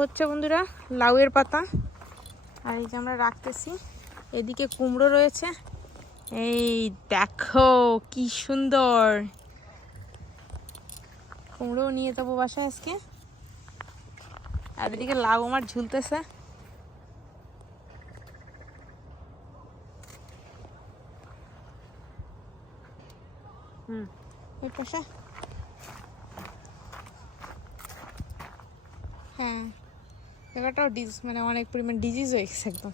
হচ্ছে বন্ধুরা লাউয়ের পাতা। আর এই যে আমরা রাখতেছি। এদিকে কুমড়ো রয়েছে। এই দেখো, কি সুন্দর। কুমড়ো নিয়ে যাব বাসায় আজকে। আর এদিকে লাউ আমার ঝুলতেছে। হুম হ্যাঁ। জায়গাটাও ডিজ মানে অনেক পরিমাণ ডিজিজ হয়ে গেছে একদম।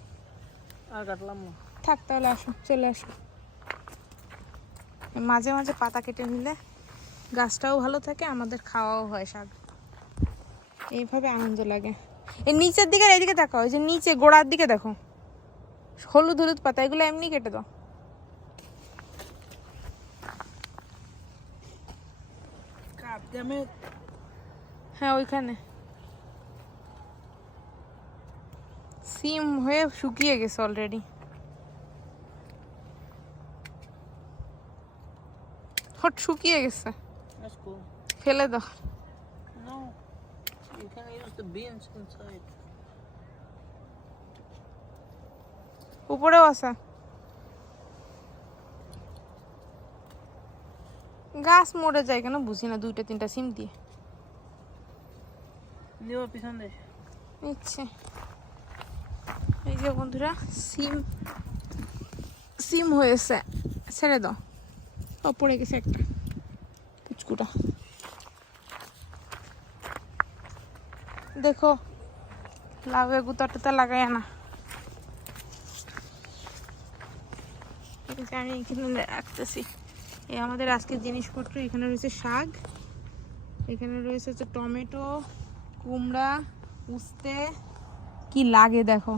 আর কাটলাম না। থাক তাহলে আসো চলে আসো। মাঝে মাঝে পাতা কেটে নিলে গাছটাও ভালো থাকে আমাদের খাওয়াও হয় শাক। এইভাবে আনন্দ লাগে। এই নিচের দিকে আর এইদিকে দেখো ওই যে নিচে গোড়ার দিকে দেখো। হলুদ হলুদ পাতা এগুলো এমনি কেটে দাও। হ্যাঁ ওইখানে। সিম হয়ে শুকিয়ে গেছে অলরেডি হট শুকিয়ে গেছে। ফেলে দাও। You can use the beans inside. উপরেও আছে। গাছ মরে যায় কেন বুঝি না দুইটা তিনটা সিম দিয়ে। নিচ্ছে। যে বন্ধুরা সিম সিম হয়েছে। ছেড়ে দাও। ও পড়ে গেছে একটা। পুচকুটা। দেখো লাভে গুতা টুতা লাগাই না আমি এখানে রাখতেছি। এই আমাদের আজকের জিনিসপত্র এখানে রয়েছে শাক। এখানে রয়েছে হচ্ছে টমেটো কুমড়া উস্তে। কি লাগে দেখো।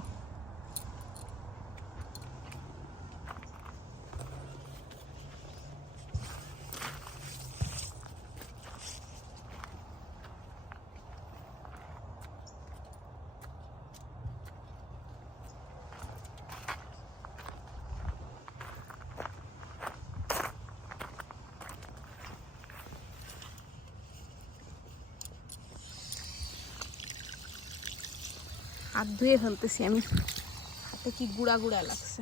হাত ধুয়ে ফেলতেছি আমি। হাতে কি গুড়া গুড়া লাগছে।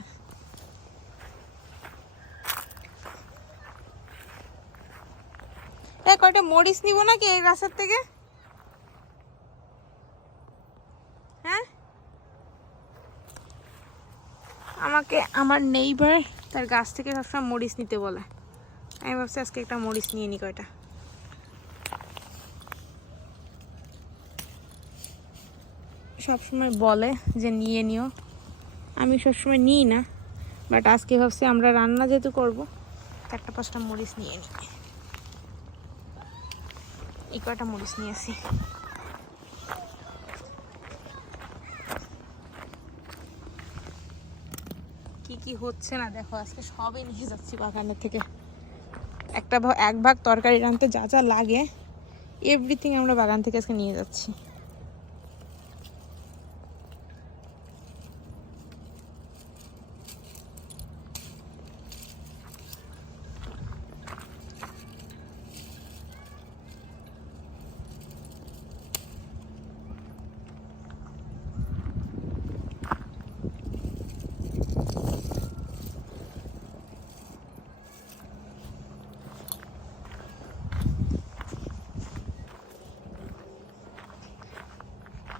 কয়টা মরিচ নিব নাকি এই গাছের থেকে? হ্যাঁ? আমাকে আমার নেইবার তার গাছ থেকে সবসময় মরিচ নিতে বলে। আমি ভাবছি আজকে একটা মরিচ নিয়ে নি কয়টা। সবসময় বলে যে নিয়ে নিও। আমি সবসময় নিই না বাট আজকে ভাবছি আমরা রান্না যেহেতু করব চারটা পাঁচটা মরিচ নিয়ে নিই। এই কটা মরিচ নিয়ে আসি? কি কি হচ্ছে না, দেখো আজকে সবই নিয়ে যাচ্ছি বাগানের থেকে। একটা এক ভাগ তরকারি রাঁধতে যা যা লাগে এভরিথিং আমরা বাগান থেকে আজকে নিয়ে যাচ্ছি।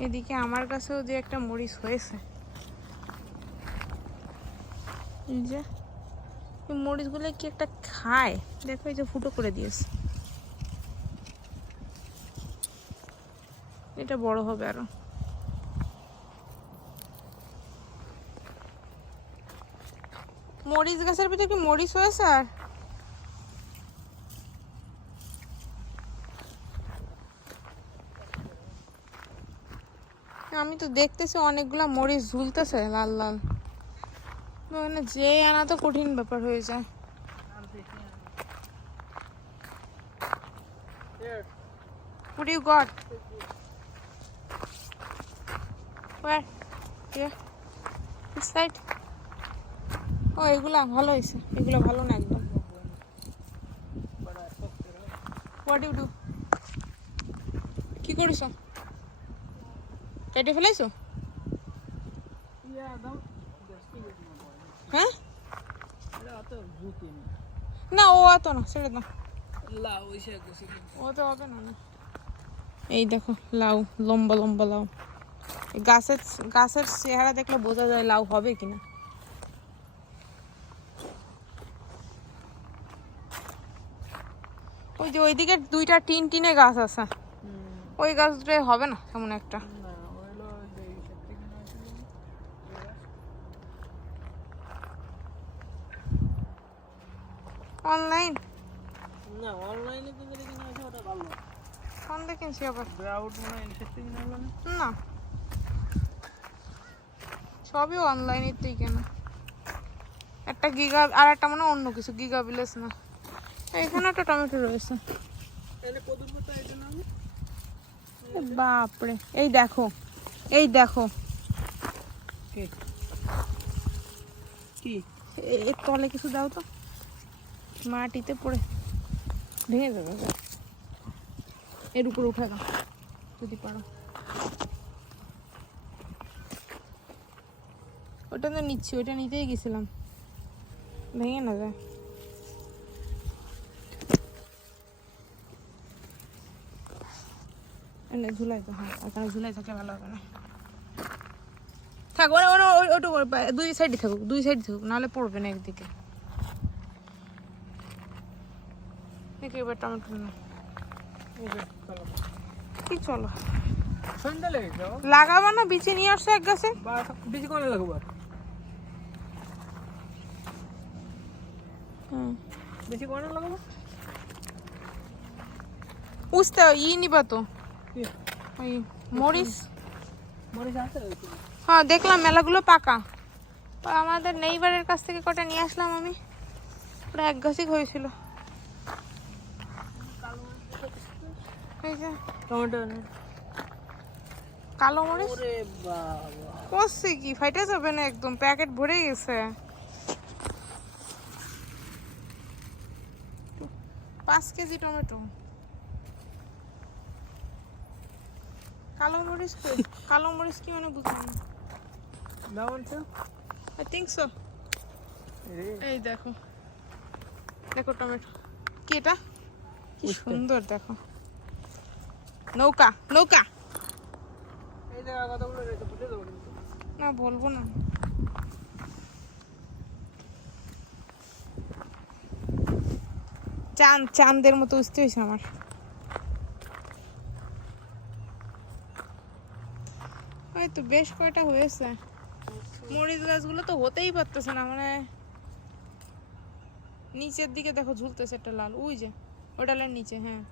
এদিকে আমার কাছেও যে একটা মরিচ হয়েছে। যে মরিচগুলো কি একটা খায়? দেখো, এই যে ফুটো করে দিয়েছে। এটা বড় হবে আরও। মরিচ গাছের ভিতরে কি মরিচ হয়েছে আর? আমি তো দেখতেছি অনেকগুলা মরিচ ঝুলতেছে লাল লাল মানে যে আনা তো কঠিন ব্যাপার হয়ে যায়. What do you got? Where? Here. This side? ও, এগুলা ভালো হয়েছে এগুলো ভালো না একদম. হোয়াট ইউ ডু কি করিস কেটে ফেলাইছো হ্যাঁ? ও অত না, ছেড়ে দাও। ও তো হবে না এই দেখো, লাউ, লম্বা লম্বা লাউ। গাছের গাছের চেহারা দেখলে বোঝা যায় লাউ হবে কিনা। ওই যে ওইদিকে দুইটা টিন টিনে গাছ আছে। ওই গাছ হবে না তেমন একটা না হলো যে ইসের থেকে না ছিল অনলাইন না অনলাইনে তো যেটা কিনা আছে ওটা ভালো। ফোন দেখিনছি আবার। ব্রাউড মনে হয় না হলো না। না সবই অনলাইনেতেই কেন একটা গিগা আর একটা মনে অন্য কিছু গিগা ভিলেজ না। এখানে একটা টমেটো রয়েছে। বাপরে এই দেখো এই দেখো। কি? তলে কিছু দাও তো। মাটিতে পড়ে। ভেঙে যাবে এর উপরে উঠে দাও, যদি পারো। ওটা তো নিচ্ছি ওটা নিতেই গেছিলাম। ভেঙে না যায়। এনে ঝুলাই তো হ্যাঁ ঝুলাই থাকলে ভালো না। থাক, ওরা ওরা দুই সাইডে থাকুক, দুই সাইড থাকুক, নাহলে পড়বে না একদিকে। দেখি এবার টমেটো না। চলো। কি চলো? সন্ধ্যা লেগে লাগাবো না বিচে নিয়ে আসছো এক গাছে। বা বেশি কোনে লাগবো আর? হুম। কোনে লাগাবো? ই নিবা তো। ওই মরিচ। মরিচ আছে হ্যাঁ দেখলাম মেলাগুলো পাকা। আমাদের নেইবারের কাছ থেকে কটা নিয়ে আসলাম আমি। ওটা এক গাছই হয়েছিল। টমেটো কালো মরিচ? করছে কি? ফাইটে যাবে না একদম প্যাকেট ভরে গেছে। পাঁচ কেজি টমেটো। কালো মরিচ কালো মরিচ কি মানে বুঝলাম না। I think so. এই দেখো। দেখো টমেটো। কি এটা? কি। সুন্দর দেখো। নৌকা নৌকা। না বলব না। চাঁদ চাঁদের মতো উঠতে হয়েছে আমার। তো বেশ কয়টা হয়েছে। মরিচ গাছগুলো তো হতেই পারতেছে না মানে নিচের দিকে দেখো ঝুলতেছে একটা লাল। ওই যে ওই ডালের নিচে হ্যাঁ।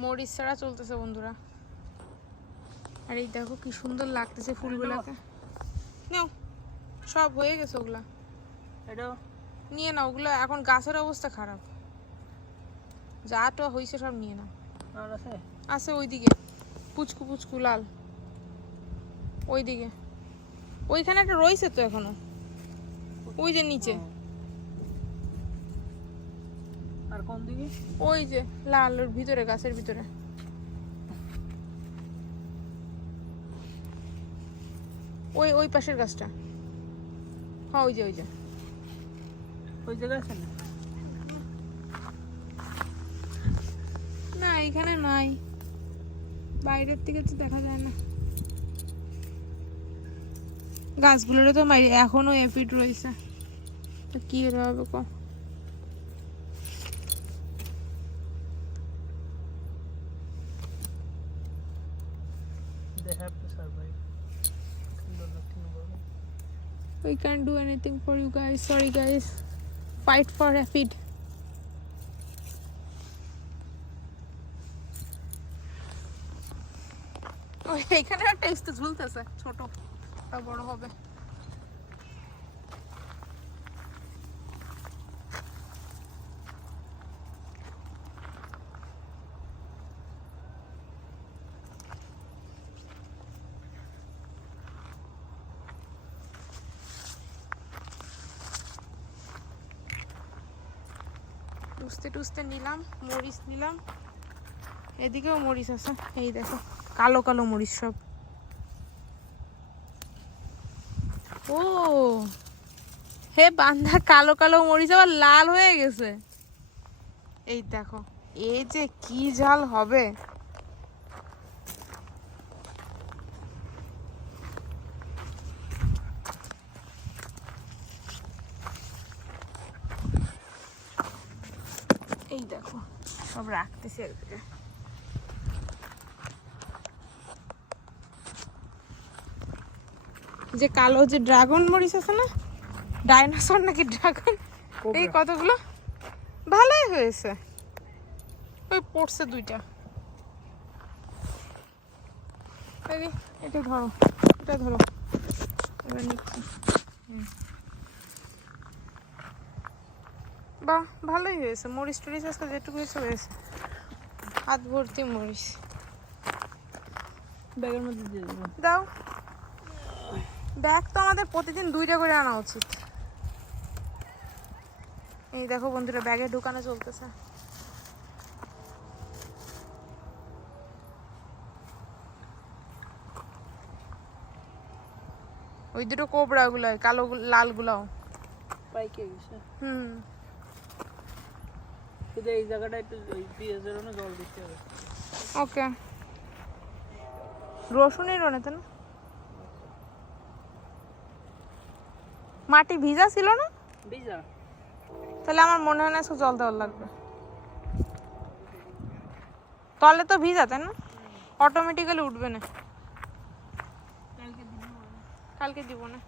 মরিচ ছাড়া চলতেছে বন্ধুরা। আর এই দেখো কি সুন্দর লাগতেছে ফুলগুলাকে। নাও সব হয়ে গেছে ওগুলা। নিয়ে নাও ওগুলো এখন গাছের অবস্থা খারাপ। যা তো হয়েছে সব নিয়ে নাও। আছে? আছে ওইদিকে পুচকু পুচকু লাল। ওইদিকে। ওইখানে একটা রয়েছে তো এখনও। ওই যে নিচে। আর কোন দিকে? ওই যে লাল ওর ভিতরে গাছের ভিতরে। ওই ওই পাশের গাছটা। হ্যাঁ ওই যে ওই যে। ওই জায়গায় আছে না? না এখানে নাই। বাইরের থেকে তো দেখা যায় না। গাছগুলোরও তো এখনও এপিড রয়েছে। তো কি হবে কো? We can't do anything for you guys sorry guys fight for ওই এখানে একটা ঝুলতেছে ছোট বড় হবে টুসতে টুসতে নিলাম, মরিচ নিলাম। এদিকেও মরিচ আছে, এই দেখো, কালো কালো মরিচ সব। ও, হে বান্ধা কালো কালো মরিচ আবার লাল হয়ে গেছে। এই দেখো এই যে কি জাল হবে এই দেখো সব রাখতেছি একদিকে যে কালো যে ড্রাগন মরিচ আছে না ডাইনোসর নাকি ড্রাগন এই কতগুলো? ভালোই হয়েছে। ওই পড়ছে দুইটা। এটা ধরো এটা ধরো। এবার নিচ্ছি। হুম। বাহ ভালোই হয়েছে। মরিচ টরিচ আজকে যেটুকু হয়েছে হয়েছে হাত ভর্তি মরিচ। ব্যাগের মধ্যে দিয়ে দেবো। দাও। ব্যাগ তো আমাদের প্রতিদিন দুইটা করে আনা উচিত। এই দেখো বন্ধুরা ব্যাগে ঢুকানো চলতেছে। ওই দুটো কোবরা গুলো কালো লাল গুলাও পাইকে গেছে। হুম। শুধু এই জায়গাটা একটু পেঁয়াজের না জল দিতে হবে। ওকে। রসুনের রনেতে না? মাটি ভিজা ছিল না? ভিজা। তাহলে আমার মনে হয় না জল দেওয়ার লাগবে। তলে তো ভিজা তাই না? অটোমেটিক্যালি উঠবে না। কালকে দিব না।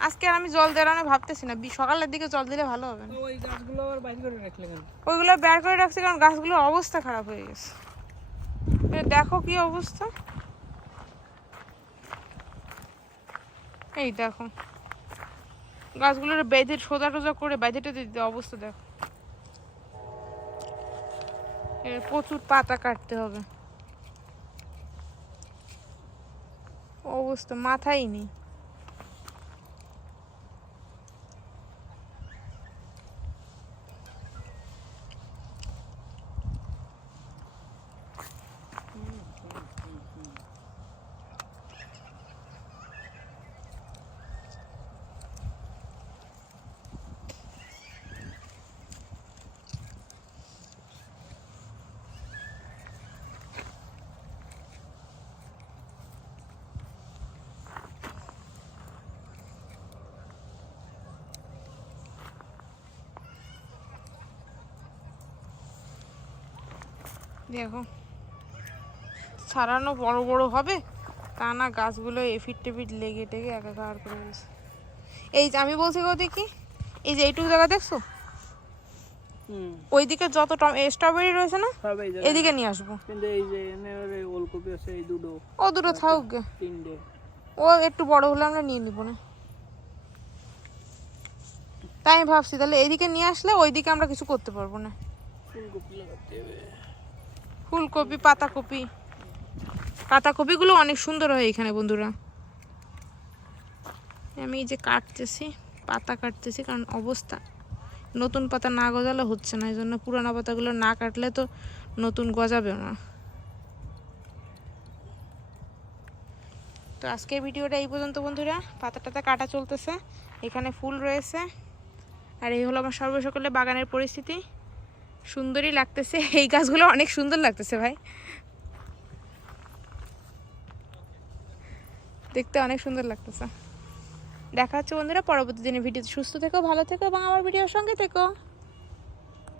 আজকে আর আমি জল দেওয়ার ভাবতেছি না। সকালের দিকে জল দিলে ভালো হবে না। ওই গাছগুলো আবার বাইর করে রাখলে কেন? ওইগুলো বের করে রাখছি কারণ গাছগুলোর অবস্থা খারাপ হয়ে গেছে। দেখো কি অবস্থা। এই দেখো। গাছগুলোর বেঁধে সোজা টোজা করে বেঁধে টেঁধে দিতে অবস্থা দেখো। এর প্রচুর পাতা কাটতে হবে। অবস্থা মাথাই নেই। দেখো। ছাড়ানো বড় বড় হবে তা না গাছগুলো এফিট টেফিট লেগে টেগে একাকার করে গেছে। এই যে আমি বলছি কোথায় কি এই যে এইটুকু জায়গা দেখছ? ওইদিকে যত স্ট্রবেরি রয়েছে না এদিকে নিয়ে আসব। কিন্তু এই যে ওলকপি আছে এই দুটো। ও দুটো থাকুক গে। ও একটু বড় হলে আমরা নিয়ে নিব না। তাই আমি ভাবছি তাহলে এইদিকে নিয়ে আসলে ওইদিকে আমরা কিছু করতে পারব না। ফুলকপি লাগাতে হবে। ফুলকপি, পাতাকপি। পাতাকপিগুলো অনেক সুন্দর হয় এখানে বন্ধুরা। আমি এই যে কাটতেছি, পাতা কাটতেছি, কারণ অবস্থা নতুন পাতা না গজালে হচ্ছে না এই জন্য পুরানো পাতাগুলো না কাটলে তো নতুন গজাবে না। তো আজকের ভিডিওটা এই পর্যন্ত বন্ধুরা। পাতা টাতা কাটা চলতেছে, এখানে ফুল রয়েছে। আর এই হলো আমার সর্বসকলে বাগানের পরিস্থিতি। সুন্দরই লাগতেছে। এই গাছগুলো অনেক সুন্দর লাগতেছে ভাই। দেখতে অনেক সুন্দর লাগতেছে। দেখা হচ্ছে বন্ধুরা পরবর্তী দিনে ভিডিও সুস্থ থেকো, ভালো থেকো এবং আমার ভিডিওর সঙ্গে থেকো।